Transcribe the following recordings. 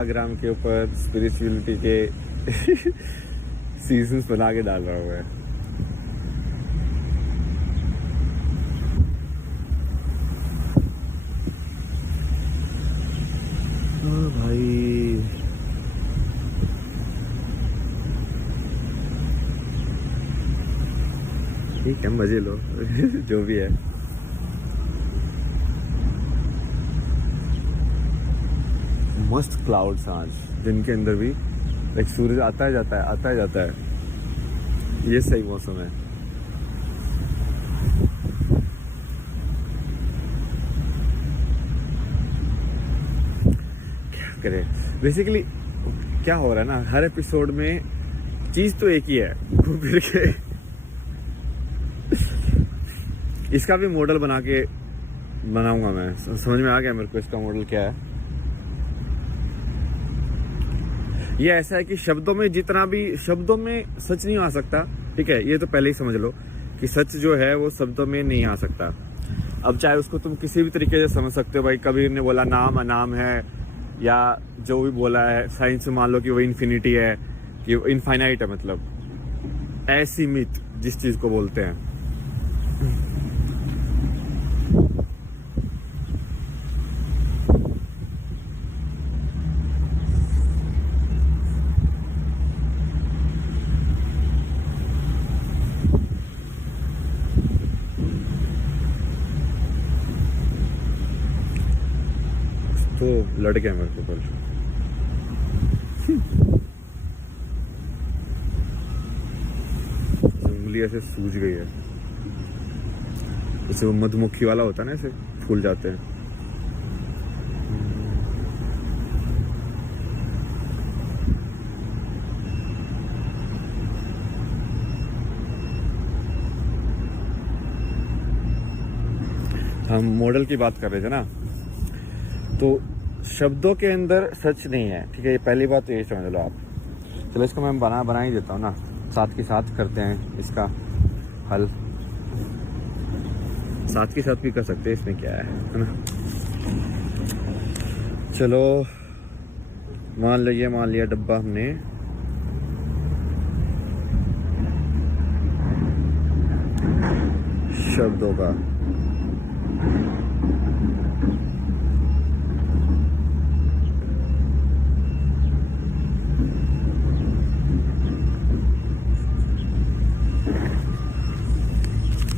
Instagram के ऊपर spirituality के सीजन्स बना के डाल रहा हूँ मैं। भाई ठीक है, मजे लो जो भी है। मस्त क्लाउड्स आज, दिन के अंदर भी एक सूरज आता है जाता है, आता है जाता है। ये सही मौसम है। क्या करें, बेसिकली क्या हो रहा है ना, हर एपिसोड में चीज तो एक ही है, घूम फिर के इसका भी मॉडल बना के बनाऊंगा मैं। समझ में आ गया मेरे को इसका मॉडल क्या है। ये ऐसा है कि शब्दों में जितना भी, शब्दों में सच नहीं आ सकता, ठीक है, ये तो पहले ही समझ लो कि सच जो है वो शब्दों में नहीं आ सकता। अब चाहे उसको तुम किसी भी तरीके से समझ सकते हो, भाई कबीर ने बोला नाम अनाम है, या जो भी बोला है साइंस में मान लो कि वो इन्फिनिटी है, कि वो इनफाइनाइट है, मतलब असीमित जिस चीज को बोलते हैं। तो लड़ गया मेरे को कल। उंगली ऐसे सूज गई है, जैसे वो मधुमक्खी वाला होता है ना, ऐसे फूल जाते हैं। हम मॉडल की बात कर रहे थे ना, तो शब्दों के अंदर सच नहीं है, ठीक है, ये पहली बात तो यही समझ लो आप। चलो इसको मैं बना ही देता हूँ ना, साथ के साथ करते हैं इसका हल, साथ के साथ भी कर सकते हैं, इसमें क्या है ना। चलो मान लिया डब्बा हमने, शब्दों का।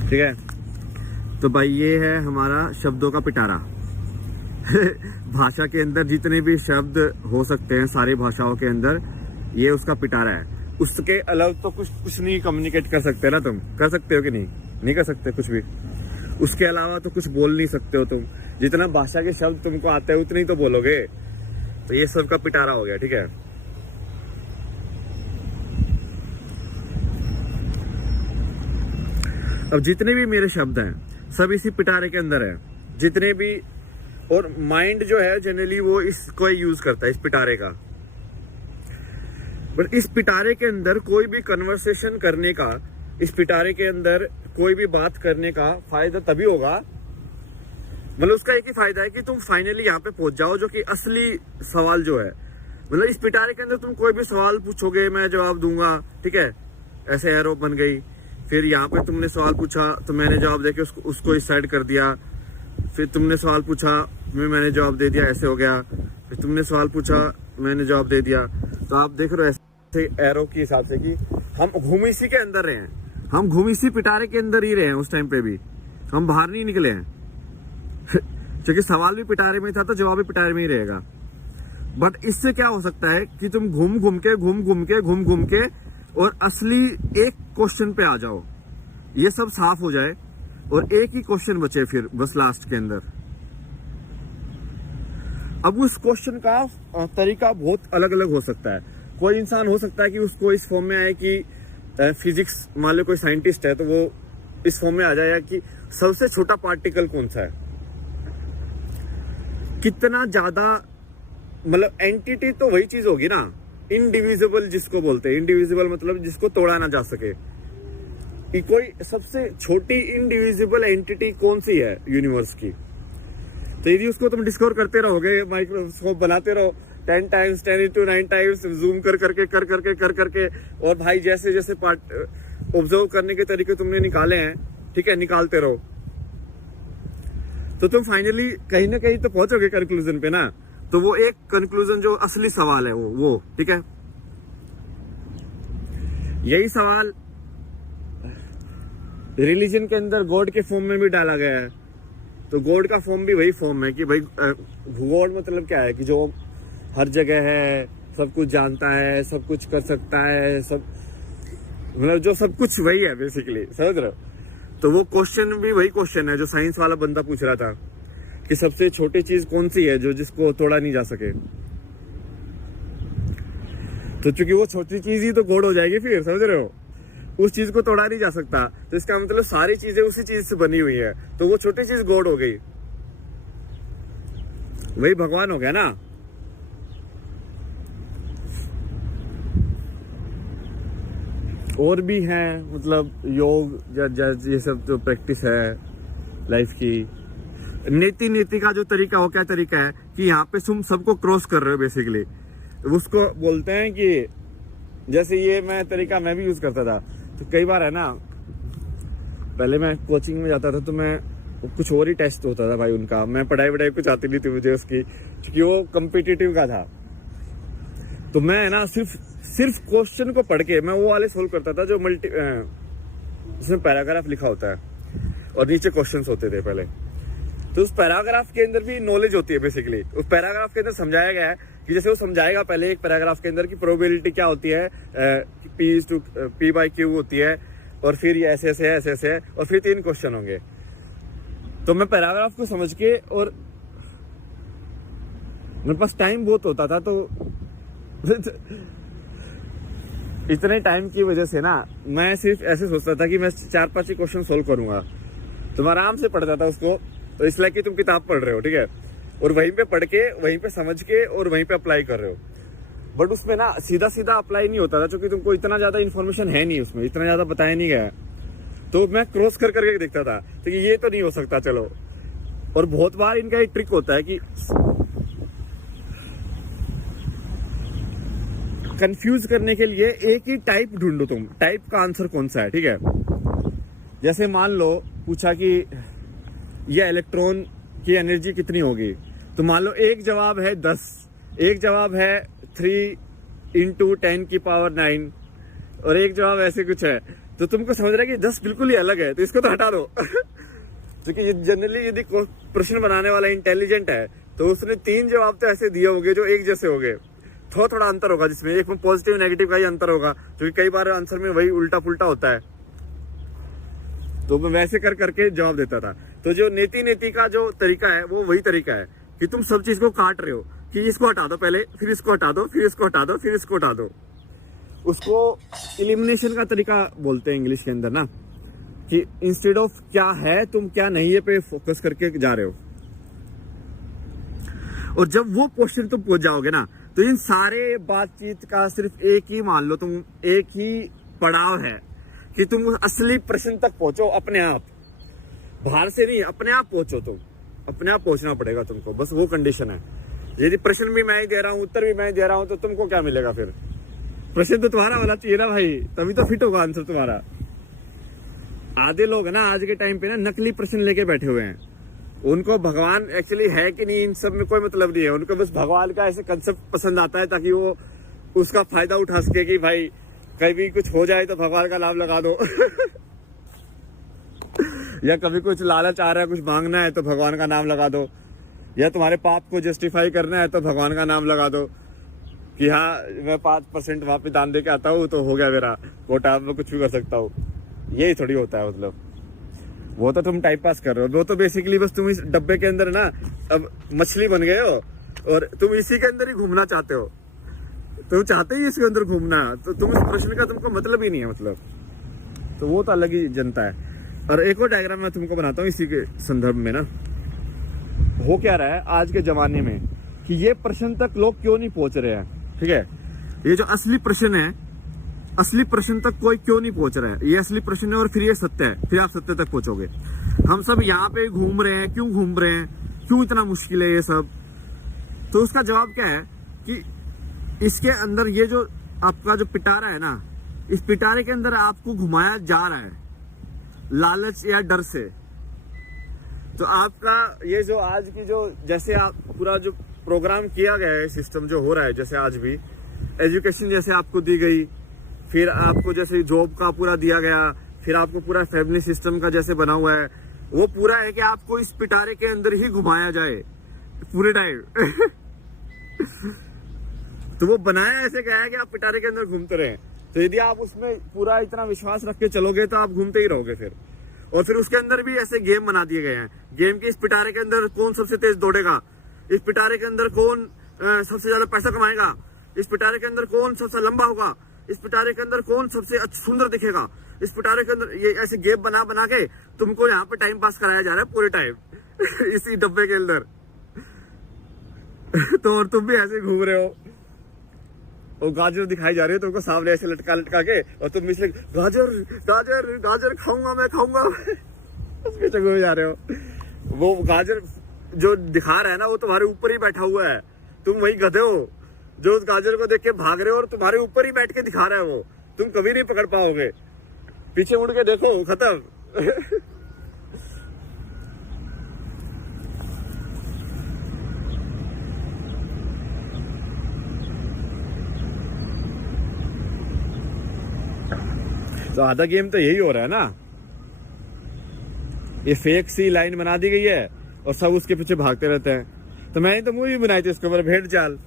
ठीक है, तो भाई ये है हमारा शब्दों का पिटारा। भाषा के अंदर जितने भी शब्द हो सकते हैं, सारी भाषाओं के अंदर ये उसका पिटारा है। उसके अलावा तो कुछ नहीं कम्युनिकेट कर सकते ना, तुम कर सकते हो कि नहीं कर सकते कुछ भी। उसके अलावा तो कुछ बोल नहीं सकते हो तुम, जितना भाषा के शब्द तुमको आते हैं उतने ही तो बोलोगे। तो ये सबका पिटारा हो गया, ठीक है। अब जितने भी मेरे शब्द हैं सब इसी पिटारे के अंदर है, जितने भी। और माइंड जो है जनरली वो इसको यूज करता है, इस पिटारे का। पर इस पिटारे के अंदर कोई भी कन्वर्सेशन करने का, इस पिटारे के अंदर कोई भी बात करने का फायदा तभी होगा, मतलब उसका एक ही फायदा है कि तुम फाइनली यहाँ पे पहुंच जाओ, जो कि असली सवाल जो है, मतलब इस पिटारे के अंदर तुम कोई भी सवाल पूछोगे मैं जवाब दूंगा, ठीक है, ऐसे एरो बन गई। फिर यहाँ पे तुमने सवाल पूछा तो मैंने जवाब देके उसको इस साइड कर दिया। फिर तुमने सवाल पूछा मैंने जवाब दे दिया, ऐसे हो गया। फिर तुमने सवाल पूछा मैंने जवाब दे दिया। तो आप देख रहे हो ऐसे एरो के हिसाब से कि हम घूम इसी के अंदर रहे हैं, हम घूम इसी पिटारे के अंदर ही रहे हैं। उस टाइम पे भी हम बाहर नहीं निकले हैं क्योंकि सवाल भी पिटारे में था तो जवाब भी पिटारे में ही रहेगा। बट इससे क्या हो सकता है कि तुम घूम घूम के और असली एक क्वेश्चन पे आ जाओ, ये सब साफ हो जाए और एक ही क्वेश्चन बचे फिर बस लास्ट के अंदर। अब उस क्वेश्चन का तरीका बहुत अलग अलग हो सकता है। कोई इंसान हो सकता है कि उसको इस फॉर्म में आए कि फिजिक्स, मान लो कोई साइंटिस्ट है तो वो इस फॉर्म में आ जाए कि सबसे छोटा पार्टिकल कौन सा है, कितना ज्यादा, मतलब एंटिटी तो वही चीज होगी ना, इनडिविजिबल जिसको बोलते हैं। इनडिविजिबल मतलब जिसको तोड़ा ना जा सके। कोई सबसे छोटी इनडिविजिबल एंटिटी कौन सी है यूनिवर्स की। तो यदि उसको तुम डिस्कवर करते रहोगे, माइक्रोस्कोप बनाते रहो, 10 टाइम्स 10x9 टाइम्स जूम कर करके और भाई जैसे जैसे पार्ट ऑब्जर्व करने के तरीके तुमने निकाले हैं, ठीक है, निकालते रहो तो तुम फाइनली कहीं ना कहीं तो पहुंचोगे कंक्लूजन पे ना। तो वो एक कंक्लूजन जो असली सवाल है वो ठीक है, यही सवाल रिलीजन के अंदर गॉड के फॉर्म में भी डाला गया है। तो गॉड का फॉर्म भी वही फॉर्म है कि भाई गॉड मतलब क्या है कि जो हर जगह है, सब कुछ जानता है, सब कुछ कर सकता है, सब मतलब जो सब कुछ वही है बेसिकली, समझ रहे हो। तो वो क्वेश्चन भी वही क्वेश्चन है जो साइंस वाला बंदा पूछ रहा था कि सबसे छोटी चीज कौन सी है जो जिसको तोड़ा नहीं जा सके। तो चूंकि वो छोटी चीज ही तो गॉड हो जाएगी फिर, समझ रहे हो, उस चीज को तोड़ा नहीं जा सकता। तो इसका मतलब सारी चीजें उसी चीज से बनी हुई है, तो वो छोटी चीज गॉड हो गई, वही भगवान हो गया ना। और भी हैं मतलब योग ये सब जो प्रैक्टिस है लाइफ की। नीति का जो तरीका हो, क्या तरीका है कि यहाँ पे तुम सबको क्रॉस कर रहे हो बेसिकली, उसको बोलते हैं कि जैसे ये मैं तरीका मैं भी यूज करता था। तो कई बार है ना, पहले मैं कोचिंग में जाता था तो मैं कुछ और ही टेस्ट होता था भाई उनका, मैं पढ़ाई कुछ आती नहीं थी मुझे उसकी, क्योंकि वो कम्पिटिटिव का था। तो मैं ना सिर्फ क्वेश्चन को पढ़ के मैं वो वाले सोल्व करता था जो उसमें पैराग्राफ लिखा होता है और नीचे क्वेश्चंस होते थे पहले। तो उस पैराग्राफ के अंदर भी नॉलेज होती है बेसिकली। उस पैराग्राफ के अंदर समझाया गया है कि जैसे वो समझाएगा पहले एक पैराग्राफ के अंदर की प्रोबेबिलिटी क्या होती है, P/Q होती है, और फिर ये ऐसे है और फिर 3 क्वेश्चन होंगे। तो मैं पैराग्राफ को समझ के, और मेरे पास टाइम बहुत होता था तो इतने टाइम की वजह से ना मैं सिर्फ ऐसे सोचता था कि मैं 4-5 ही क्वेश्चन सोल्व करूंगा। तो मैं आराम से पढ़ता था उसको, तो इसलिए कि तुम किताब पढ़ रहे हो, ठीक है, और वहीं पे पढ़ के, वहीं पे समझ के और वहीं पे अप्लाई कर रहे हो। बट उसमें ना सीधा अप्लाई नहीं होता था, क्योंकि तुमको इतना ज्यादा इन्फॉर्मेशन है नहीं, उसमें इतना ज्यादा बताया नहीं गया। तो मैं क्रॉस करके देखता था तो ये तो नहीं हो सकता, चलो। और बहुत बार इनका एक ट्रिक होता है कि कंफ्यूज करने के लिए एक ही टाइप ढूंढो, तुम टाइप का आंसर कौन सा है, ठीक है। जैसे मान लो पूछा कि ये इलेक्ट्रॉन की एनर्जी कितनी होगी, तो मान लो एक जवाब है 10, एक जवाब है 3 × 10⁻⁹ और एक जवाब ऐसे कुछ है। तो तुमको समझ रहा है कि 10 बिल्कुल ही अलग है, तो इसको तो हटा दो। क्योंकि ये जनरली यदि प्रश्न बनाने वाला इंटेलिजेंट है तो उसने 3 जवाब तो ऐसे दिए होंगे जो एक जैसे होंगे। थोड़ा अंतर होगा, जिसमें एक में पॉजिटिव नेगेटिव का ही अंतर होगा, क्योंकि कई बार आंसर में वही उल्टा पुल्टा होता है। तो मैं वैसे करके जवाब देता था। तो जो नीति का जो तरीका है वो वही तरीका है कि तुम सब चीज को काट रहे हो कि इसको हटा दो पहले, फिर इसको हटा दो, फिर इसको हटा दो, फिर इसको हटा दो। उसको इलिमिनेशन का तरीका बोलते हैं इंग्लिश के अंदर ना, कि इंस्टेड ऑफ क्या है तुम क्या नहीं है पे फोकस करके जा रहे हो। और जब वो क्वेश्चन तुम पहुंच जाओगे ना, तो इन सारे बातचीत का सिर्फ एक ही मान लो, तुम एक ही पड़ाव है कि तुम असली प्रश्न तक पहुंचो अपने आप, बाहर से नहीं, अपने आप पहुंचो। तुम अपने आप पहुंचना पड़ेगा तुमको, बस वो कंडीशन है। यदि प्रश्न भी मैं ही दे रहा हूं, उत्तर भी मैं ही दे रहा हूं, तो तुमको क्या मिलेगा फिर? प्रश्न तो तुम्हारा वाला चाहिए ना भाई, तभी तो फिट होगा आंसर तुम्हारा। आधे लोग है ना आज के टाइम पे ना नकली प्रश्न लेके बैठे हुए हैं। उनको भगवान एक्चुअली है कि नहीं इन सब में कोई मतलब नहीं है, उनको बस भगवान का ऐसे कंसेप्ट पसंद आता है ताकि वो उसका फायदा उठा सके कि भाई कभी कुछ हो जाए तो भगवान का नाम लगा दो। या कभी कुछ लालच आ रहा है, कुछ मांगना है तो भगवान का नाम लगा दो, या तुम्हारे पाप को जस्टिफाई करना है तो भगवान का नाम लगा दो कि हाँ मैं 5% वहां पे दान दे के आता हूँ तो हो गया मेरा कोटा, मैं कुछ भी कर सकता हूँ। यही थोड़ी होता है, मतलब वो तो तुम टाइम पास कर रहे हो। वो तो बेसिकली बस तुम इस डब्बे के अंदर ना अब मछली बन गए हो और तुम इसी के अंदर ही घूमना चाहते हो। तुम चाहते ही इसके अंदर घूमना, तो तुम इस प्रश्न का तुमको मतलब ही नहीं है, मतलब तो वो तो अलग ही जनता है। और एक और डायग्राम मैं तुमको बनाता हूँ इसी के संदर्भ में ना। हो क्या रहा है आज के जमाने में कि ये प्रश्न तक लोग क्यों नहीं पहुंच रहे हैं, ठीक है। ये जो असली प्रश्न है, असली प्रश्न तक कोई क्यों नहीं पहुंच रहा है, ये असली प्रश्न है और फिर ये सत्य है, फिर आप सत्य तक पहुंचोगे। हम सब यहाँ पे घूम रहे हैं, क्यों घूम रहे हैं, क्यों इतना मुश्किल है ये सब? तो उसका जवाब क्या है कि इसके अंदर ये जो आपका जो पिटारा है ना, इस पिटारे के अंदर आपको घुमाया जा रहा है लालच या डर से। तो आपका ये जो आज की जो जैसे आप पूरा जो प्रोग्राम किया गया है, सिस्टम जो हो रहा है, जैसे आज भी एजुकेशन जैसे आपको दी गई, फिर आपको जैसे जॉब का पूरा दिया गया, फिर आपको पूरा फैमिली सिस्टम का जैसे बना हुआ है, वो पूरा है कि आपको इस पिटारे के अंदर ही घुमाया जाए पूरे टाइम। तो वो बनाया ऐसे गया है कि आप पिटारे के अंदर घूमते रहे। तो यदि आप उसमें पूरा इतना विश्वास रख के चलोगे तो आप घूमते ही रहोगे फिर। और फिर उसके अंदर भी ऐसे गेम बना दिए गए हैं, गेम के इस पिटारे के अंदर कौन सबसे तेज दौड़ेगा, इस पिटारे के अंदर कौन सबसे ज्यादा पैसा कमाएगा, इस पिटारे के अंदर कौन सबसे लंबा होगा, इस पिटारे के अंदर कौन सबसे सुंदर दिखेगा, इस पिटारे के अंदर ये ऐसे गेम बना बना के तुमको यहाँ पे टाइम पास कराया जा रहा है पूरे टाइम इसी डब्बे के अंदर। तो और तुम भी ऐसे घूम रहे हो, और गाजर दिखाई जा रही है तुमको सामने ऐसे लटका लटका के, और तुम इसलिए गाजर गाजर गाजर खाऊंगा मैं खाऊंगा उसके चक्कर में जा रहे हो। वो गाजर जो दिखा रहा है ना, वो तुम्हारे ऊपर ही बैठा हुआ है, तुम वही गधे हो जो उस गाजर को देख के भाग रहे हो, और तुम्हारे ऊपर ही बैठ के दिखा रहा है वो, तुम कभी नहीं पकड़ पाओगे। पीछे मुड़ के देखो, खत्म। तो आधा गेम तो यही हो रहा है ना, ये फेक सी लाइन बना दी गई है और सब उसके पीछे भागते रहते हैं। तो मैंने तो मूवी बनाई थी इसके ऊपर, भेड़ चाल।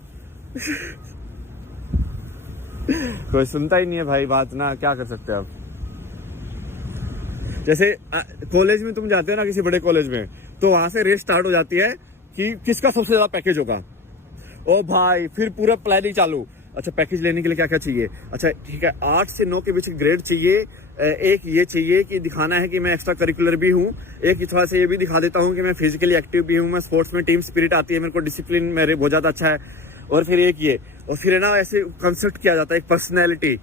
कोई सुनता ही नहीं है भाई बात ना, क्या कर सकते हैं आप। जैसे कॉलेज में तुम जाते हो ना, किसी बड़े कॉलेज में, तो वहां से रेस स्टार्ट हो जाती है कि किसका सबसे ज्यादा पैकेज होगा। ओ भाई, फिर पूरा प्लानिंग चालू। अच्छा, पैकेज लेने के लिए क्या क्या चाहिए, अच्छा ठीक है 8 से 9 के बीच ग्रेड चाहिए, एक ये चाहिए कि दिखाना है कि मैं एक्स्ट्रा करिकुलर भी हूँ, एक थोड़ा सा ये भी दिखा देता हूँ कि मैं फिजिकली एक्टिव भी हूँ, मैं स्पोर्ट्स में टीम स्पिरिट आती है मेरे को, डिसिप्लिन मेरे बहुत ज्यादा अच्छा है। और फिर एक ये, और फिर है ना ऐसे कंसेप्ट किया जाता है एक पर्सनैलिटी,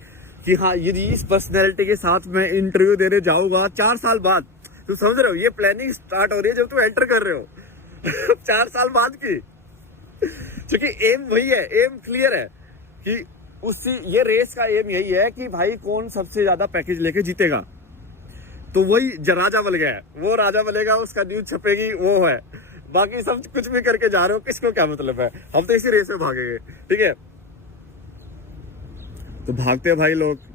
कि हाँ यदि इस पर्सनैलिटी के साथ मैं इंटरव्यू देने जाऊंगा 4 साल बाद, तुम समझ रहे हो, ये प्लानिंग स्टार्ट हो रही है जब तुम एंटर कर रहे हो 4 साल बाद की। क्योंकि एम वही है, एम क्लियर है कि उसी ये रेस का एम यही है कि भाई कौन सबसे ज्यादा पैकेज लेके जीतेगा। तो वही राजा बन गया है, वो राजा बनेगा, उसका न्यूज छपेगी, वो है। बाकी सब कुछ भी करके जा रहे हो, किसको क्या मतलब है, हम तो इसी रेस में भागेंगे। ठीक है, तो भागते हैं भाई लोग।